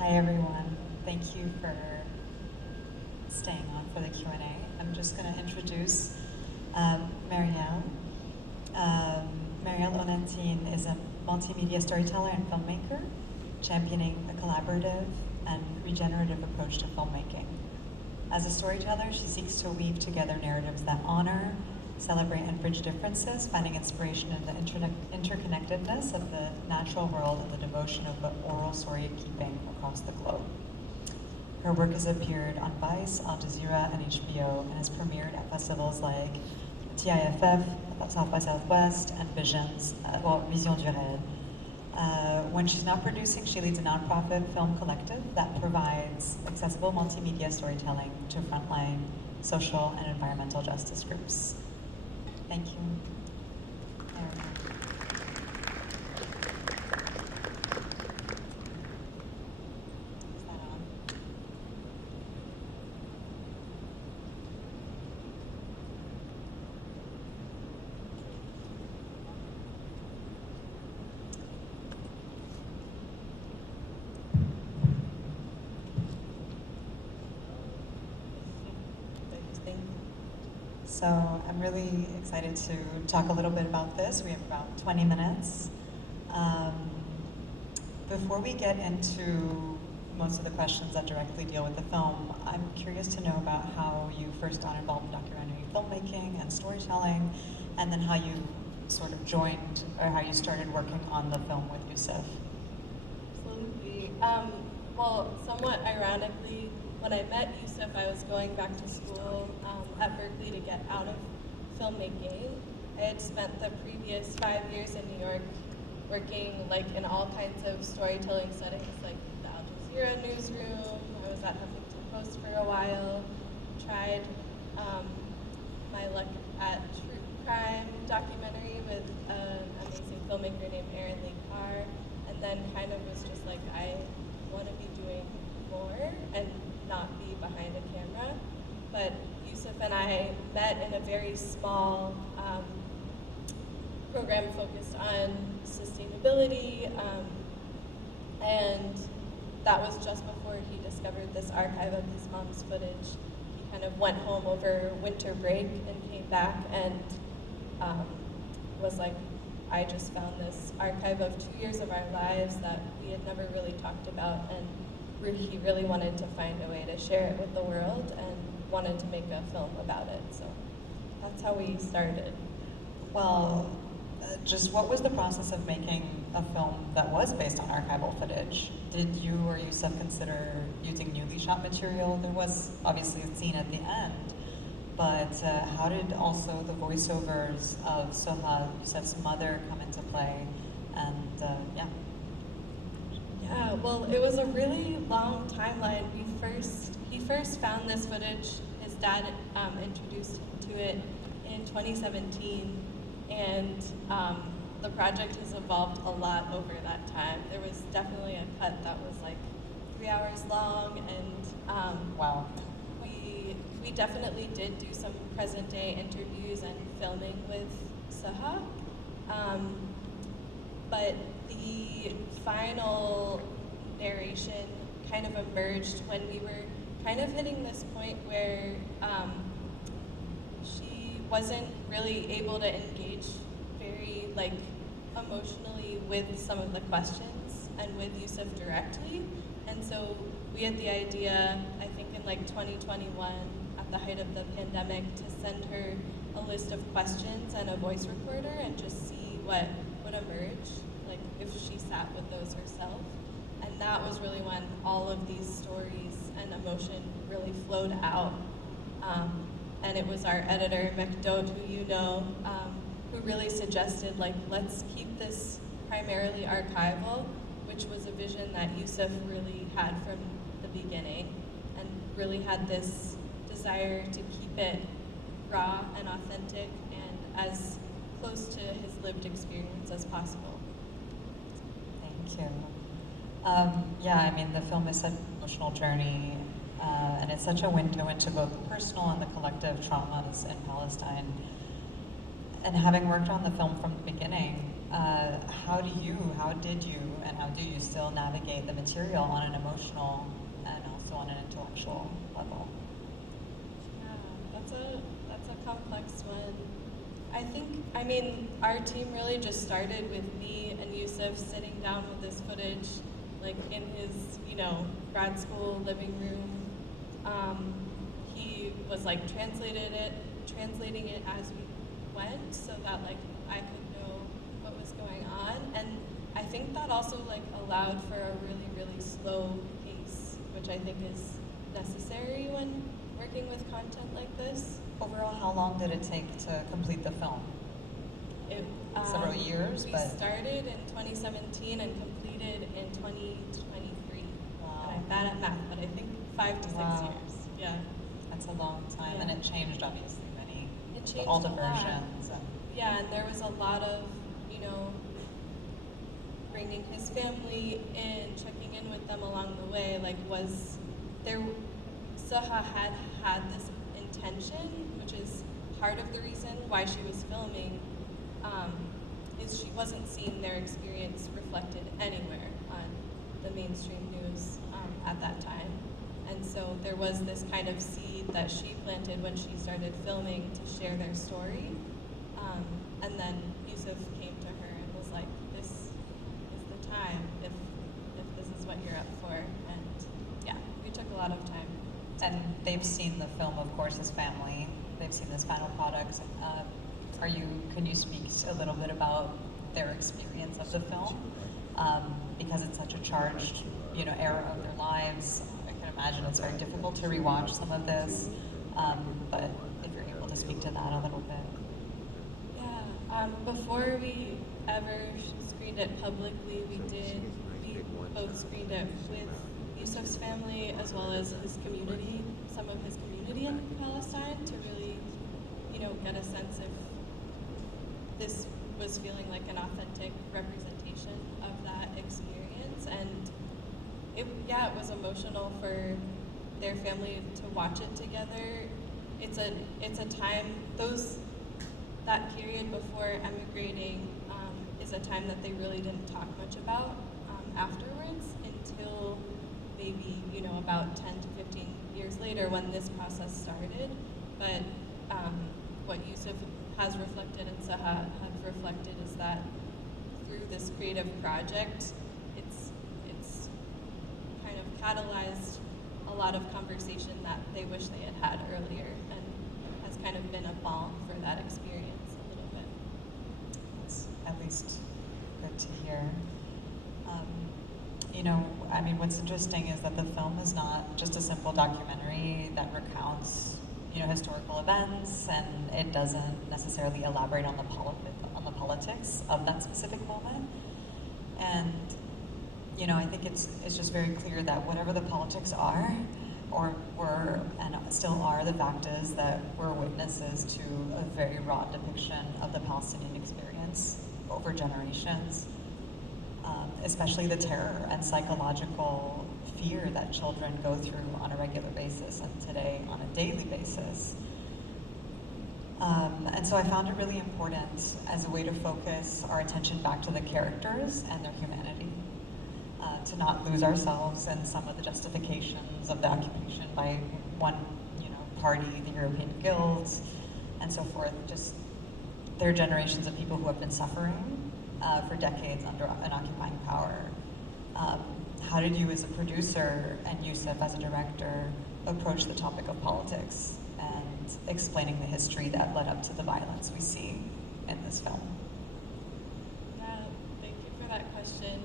Hi everyone. Thank you for staying on for the Q&A. I'm just going to introduce Marielle. Marielle Olentine is a multimedia storyteller and filmmaker, championing a collaborative and regenerative approach to filmmaking. As a storyteller, she seeks to weave together narratives that honor, celebrate, and bridge differences, finding inspiration in the interconnectedness of the natural world and the devotion of the oral story keeping across the globe. Her work has appeared on Vice, Al Jazeera, and HBO, and has premiered at festivals like TIFF, South by Southwest, and Vision du Réel. When she's not producing, she leads a nonprofit film collective that provides accessible multimedia storytelling to frontline social and environmental justice groups. Thank you. Is that on? So I'm really excited to talk a little bit about this. We have about 20 minutes. Before we get into most of the questions that directly deal with the film, I'm curious to know about how you first got involved in documentary filmmaking and storytelling, and then how you sort of joined, or how you started working on the film with Yousef. Absolutely. Well, somewhat ironically, when I met Yousef, I was going back to school at Berkeley to get out of filmmaking. I had spent the previous 5 years in New York working in all kinds of storytelling settings, like the Al Jazeera newsroom. I was at Huffington Post for a while, tried my luck at true crime documentary with an amazing filmmaker named Lee, and then kind of was just like, I want to be doing more and not be behind a camera. But Yousef and I met in a very small program focused on sustainability, and that was just before he discovered this archive of his mom's footage. He kind of went home over winter break and came back and was like, I just found this archive of 2 years of our lives that we had never really talked about, and he really wanted to find a way to share it with the world and wanted to make a film about it. So that's how we started. Well, just what was the process of making a film that was based on archival footage? Did you or Yousef consider using newly shot material? There was obviously a scene at the end, but how did also the voiceovers of Soha, Yousef's mother, come into play? And yeah. Yeah, well, it was a really long timeline. He first found this footage. His dad introduced him to it in 2017, and the project has evolved a lot over that time. There was definitely a cut that was like 3 hours long, and wow. We definitely did do some present-day interviews and filming with Soha, but the final narration kind of emerged when we were kind of hitting this point where she wasn't really able to engage very emotionally with some of the questions and with Yousef directly. And so we had the idea, I think in 2021, at the height of the pandemic, to send her a list of questions and a voice recorder and just see what would emerge, if she sat with those herself. And that was really when all of these stories and emotion really flowed out. And it was our editor, McDote, who you know, who really suggested, let's keep this primarily archival, which was a vision that Yousef really had from the beginning, and really had this desire to keep it raw and authentic and as close to his lived experience as possible. Thank you. Yeah, I mean, the film is such an emotional journey, and it's such a window into both the personal and the collective traumas in Palestine. And having worked on the film from the beginning, how did you, and how do you still navigate the material on an emotional and also on an intellectual level? Yeah, that's a complex one. I mean, our team really just started with me and Yousef sitting down with this footage, like in his, grad school living room. He was like translating it as we went, so that like I could know what was going on, and I think that also like allowed for a really, really slow pace, which I think is necessary when working with content like this. Overall, how long did it take to complete the film? Several years, we but started in 2017 and completed in 2023. Wow. And I'm bad at math, but I think 5 to 6 Wow. years. Yeah. that's a long time, Yeah. and it changed obviously It changed all the a lot. versions. And Yeah, and there was a lot of, bringing his family in, checking in with them along the way. Like, Saha had this intention, which is part of the reason why she was filming, is she wasn't seeing their experience reflected anywhere on the mainstream news at that time. And so there was this kind of seed that she planted when she started filming to share their story. And then Yousef came to her and was like, this is the time if this is what you're up for. And yeah, we took a lot of time. and they've seen the film, of course, as family. They've seen this final product. Can you speak a little bit about their experience of the film? Because it's such a charged, era of their lives. I can imagine it's very difficult to rewatch some of this. But if you're able to speak to that a little bit. Yeah, before we ever screened it publicly, we both screened it with Yousef's family as well as his community, some of his community in Palestine, to really, get a sense if this was feeling like an authentic representation of that experience. And it was emotional for their family to watch it together. It's a time, that period before emigrating is a time that they really didn't talk much about afterwards until maybe, about 10 to 15 years later when this process started. But what Yousef has reflected and Saha have reflected is that through this creative project, it's kind of catalyzed a lot of conversation that they wish they had had earlier, and has kind of been a balm for that experience a little bit. That's at least good to hear. What's interesting is that the film is not just a simple documentary that recounts, historical events, and it doesn't necessarily elaborate on the politics of that specific moment. And, I think it's just very clear that whatever the politics are, or were and still are, the fact is that we're witnesses to a very raw depiction of the Palestinian experience over generations, especially the terror and psychological fear that children go through on a regular basis, and today on a daily basis. And so I found it really important as a way to focus our attention back to the characters and their humanity, to not lose ourselves in some of the justifications of the occupation by one, party, the European guilds, and so forth. Just there are generations of people who have been suffering for decades under an occupying power. How did you as a producer and Yousef as a director approach the topic of politics and explaining the history that led up to the violence we see in this film? Yeah, thank you for that question.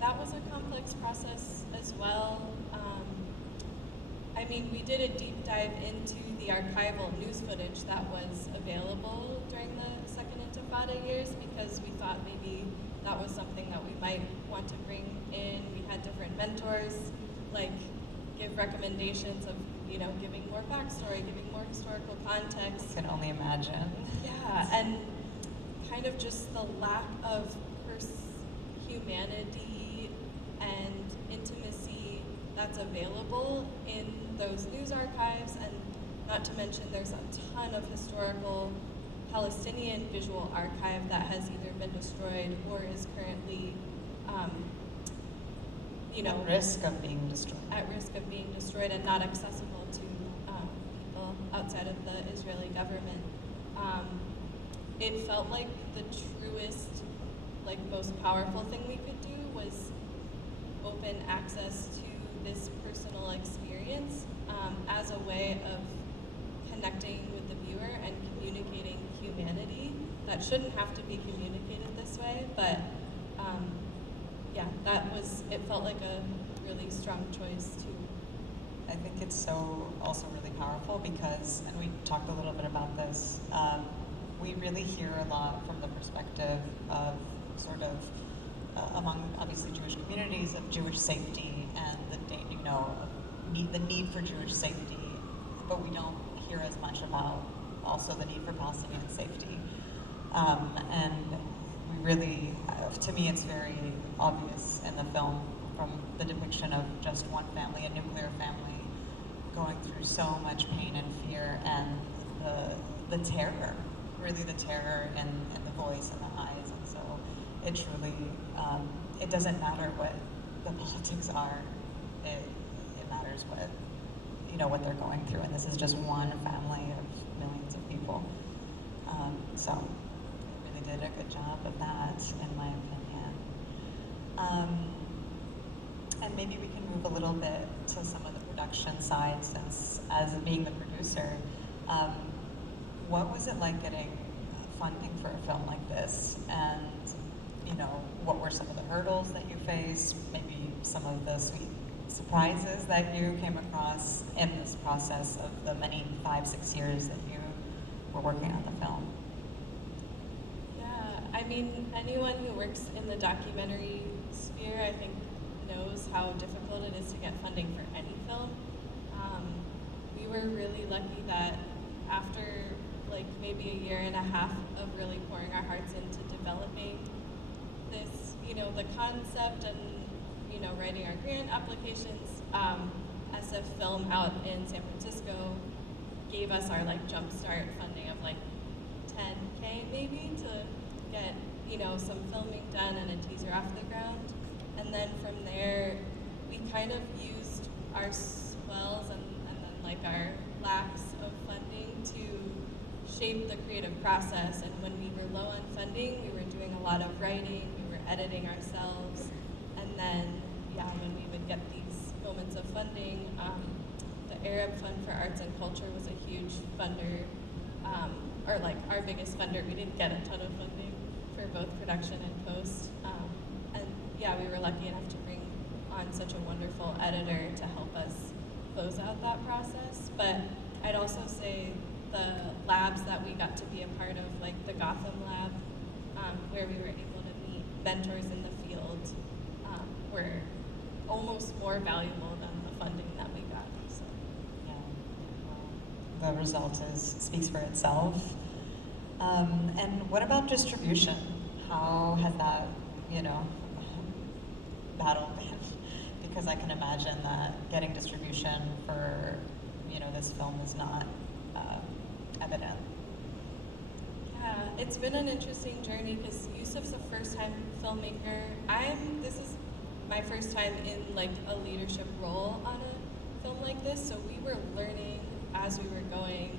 That was a complex process as well. We did a deep dive into the archival news footage that was available during the Second Intifada years, because we thought maybe that was something that we might want to bring in. We had different mentors, give recommendations of, giving more backstory, giving more historical context. I can only imagine. Yeah, and kind of just the lack of humanity and intimacy that's available in those news archives, and not to mention there's a ton of historical Palestinian visual archive that has either been destroyed or is currently, at risk of being destroyed. At risk of being destroyed and not accessible to people outside of the Israeli government. It felt like the truest, like most powerful thing we could do was open access to this personal experience as a way of connecting with the viewer and communicating humanity that shouldn't have to be communicated this way, but yeah, it felt like a really strong choice too. I think it's so also really powerful because, and we talked a little bit about this, we really hear a lot from the perspective of sort of among obviously Jewish communities of Jewish safety and the need for Jewish safety, but we don't hear as much about also the need for Palestinian safety. And we really, to me, it's very obvious in the film from the depiction of just one family, a nuclear family, going through so much pain and fear, and the terror, really the terror in the voice and the eyes. And so it truly, it doesn't matter what the politics are, it matters what they're going through, and this is just one family of millions of people. So they really did a good job of that, in my opinion. And maybe we can move a little bit to some of the production side, since as being the producer, what was it like getting funding for a film like this? And what were some of the hurdles that you faced? Maybe some of the sweet surprises that you came across in this process of the many 5-6 years that you were working on the film? Yeah, I mean, anyone who works in the documentary sphere, I think, knows how difficult it is to get funding for any film. We were really lucky that after like maybe a year and a half of really pouring our hearts into developing this, the concept and writing our grant applications, SF Film out in San Francisco gave us our like jumpstart funding of like $10K maybe to get some filming done and a teaser off the ground, and then from there we kind of used our swells and then like our lacks of funding to shape the creative process. And when we were low on funding, we were doing a lot of writing, we were editing ourselves, and then when we would get these moments of funding, the Arab Fund for Arts and Culture was a huge funder, or like our biggest funder. We didn't get a ton of funding for both production and post, and we were lucky enough to bring on such a wonderful editor to help us close out that process. But I'd also say the labs that we got to be a part of, like the Gotham lab, where we were able to meet mentors in the field, were almost more valuable than the funding that we got. So. Yeah, the result speaks for itself. And what about distribution? How has that, battle been? Because I can imagine that getting distribution for, this film is not evident. Yeah, it's been an interesting journey because Yousef's a first-time filmmaker. This is my first time in like a leadership role on a film like this, so we were learning as we were going.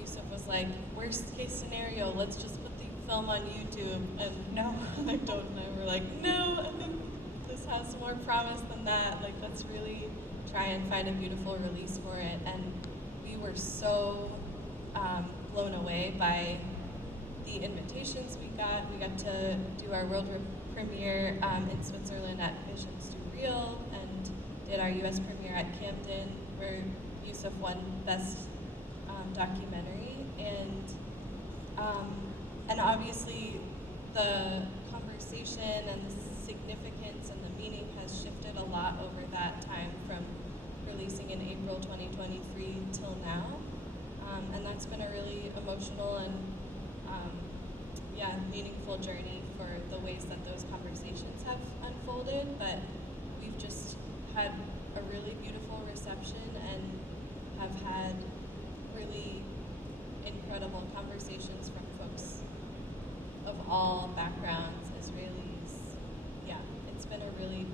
Yousef was like, worst case scenario, let's just put the film on YouTube, and no, I don't, and we're like, no, I think this has more promise than that, like let's really try and find a beautiful release for it. And we were so blown away by the invitations we got. We got to do our world premiere in Switzerland at Visions to Real, and did our US premiere at Camden, where Yousef won Best Documentary. And obviously the conversation and the significance and the meaning has shifted a lot over that time from releasing in April 2023 till now. And that's been a really emotional and meaningful journey for the ways that those conversations have unfolded. But we've just had a really beautiful reception and have had really incredible conversations from folks all backgrounds, Israelis. Yeah, it's been a really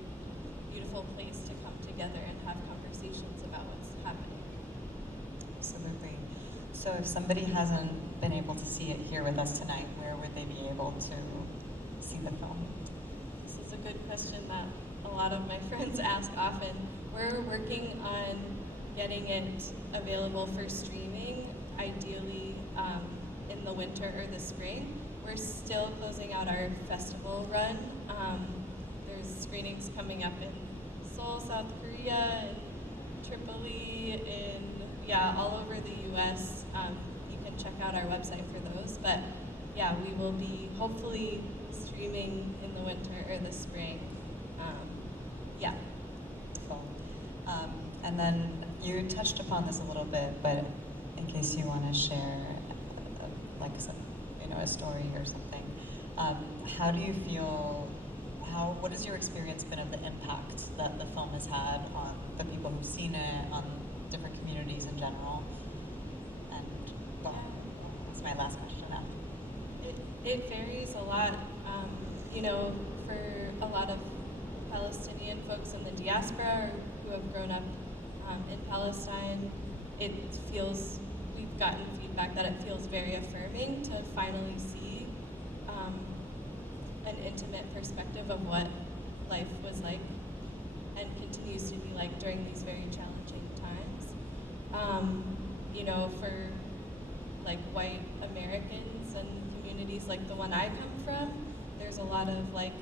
beautiful place to come together and have conversations about what's happening. Absolutely. So if somebody hasn't been able to see it here with us tonight, where would they be able to see the film? This is a good question that a lot of my friends ask often. We're working on getting it available for streaming, ideally in the winter or the spring. We're still closing out our festival run. There's screenings coming up in Seoul, South Korea, in Tripoli, all over the US. You can check out our website for those. But yeah, we will be hopefully streaming in the winter or the spring. Yeah. Cool. And then you touched upon this a little bit, but in case you want to share, a story or something, how do you feel? What has your experience been of the impact that the film has had on the people who've seen it, on different communities in general? And that's my last question now. It varies a lot. For a lot of Palestinian folks in the diaspora who have grown up in Palestine, we've gotten feedback that it feels very affirming to finally see an intimate perspective of what life was like and continues to be like during these very challenging times. For like white Americans and communities like the one I come from, there's a lot of like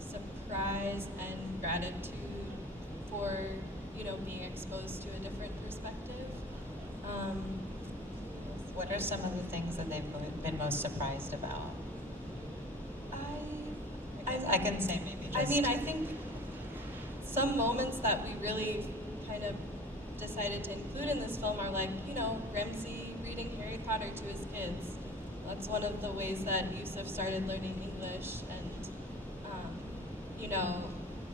surprise and gratitude for being exposed to a different perspective. What are some of the things that they've been most surprised about? I can say maybe just... I think some moments that we really kind of decided to include in this film are like, Ramsey reading Harry Potter to his kids. That's one of the ways that Yousef started learning English, and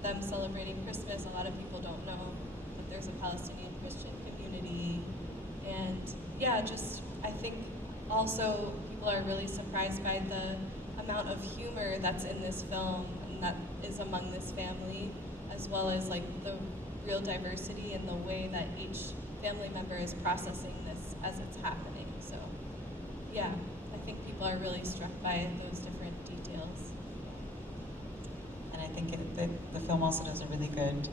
them celebrating Christmas. A lot of people don't know that there's a Palestinian Christian community, and I think also people are really surprised by the amount of humor that's in this film and that is among this family, as well as like the real diversity in the way that each family member is processing this as it's happening. So I think people are really struck by those different details. And I think the film also does a really good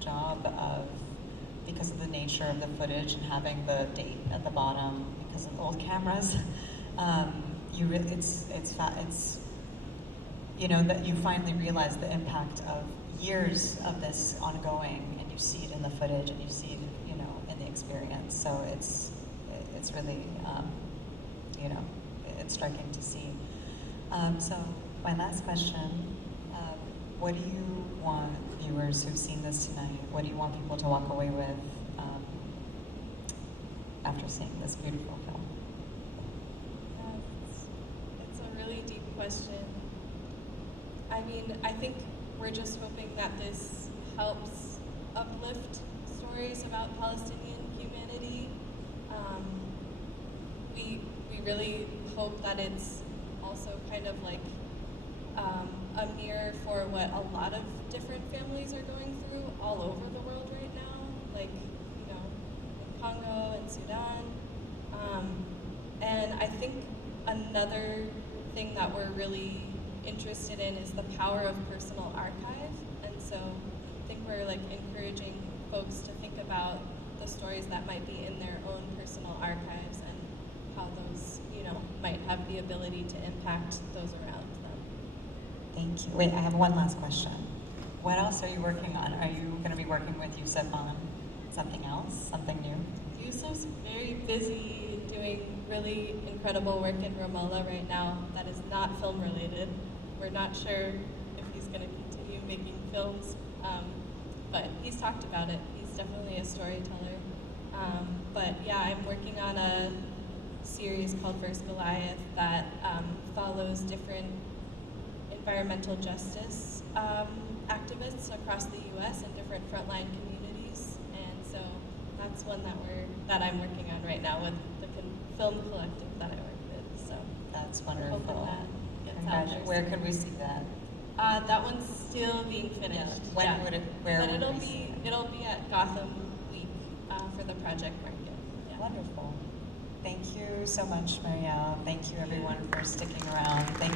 job of, because of the nature of the footage and having the date at the bottom because of old cameras, that you finally realize the impact of years of this ongoing, and you see it in the footage and you see it, in the experience. So it's really, it's striking to see. So my last question. What do you want viewers who've seen this tonight, what do you want people to walk away with after seeing this beautiful film? It's a really deep question. I think we're just hoping that this helps uplift stories about Palestinian humanity. We really hope that it's also kind of like a mirror for what a lot of different families are going through all over the world right now, like, in Congo and Sudan. And I think another thing that we're really interested in is the power of personal archive. And so I think we're like encouraging folks to think about the stories that might be in their own personal archives and how those, might have the ability to impact those around them. Thank you. Wait, I have one last question. What else are you working on? Are you going to be working with Yousef on something else, something new? Yousef's very busy doing really incredible work in Ramallah right now that is not film related. We're not sure if he's going to continue making films, but he's talked about it. He's definitely a storyteller. I'm working on a series called Verse Goliath that follows different environmental justice activists across the U.S. and different frontline communities, and so that's one that I'm working on right now with the film collective that I work with. So that's wonderful. it's out there. Where can we see that? That one's still being finished. When yeah. would it? Where But would it'll we see it? be at Gotham Week for the project market. Yeah. Wonderful. Thank you so much, Marielle. Thank you everyone for sticking around. Thank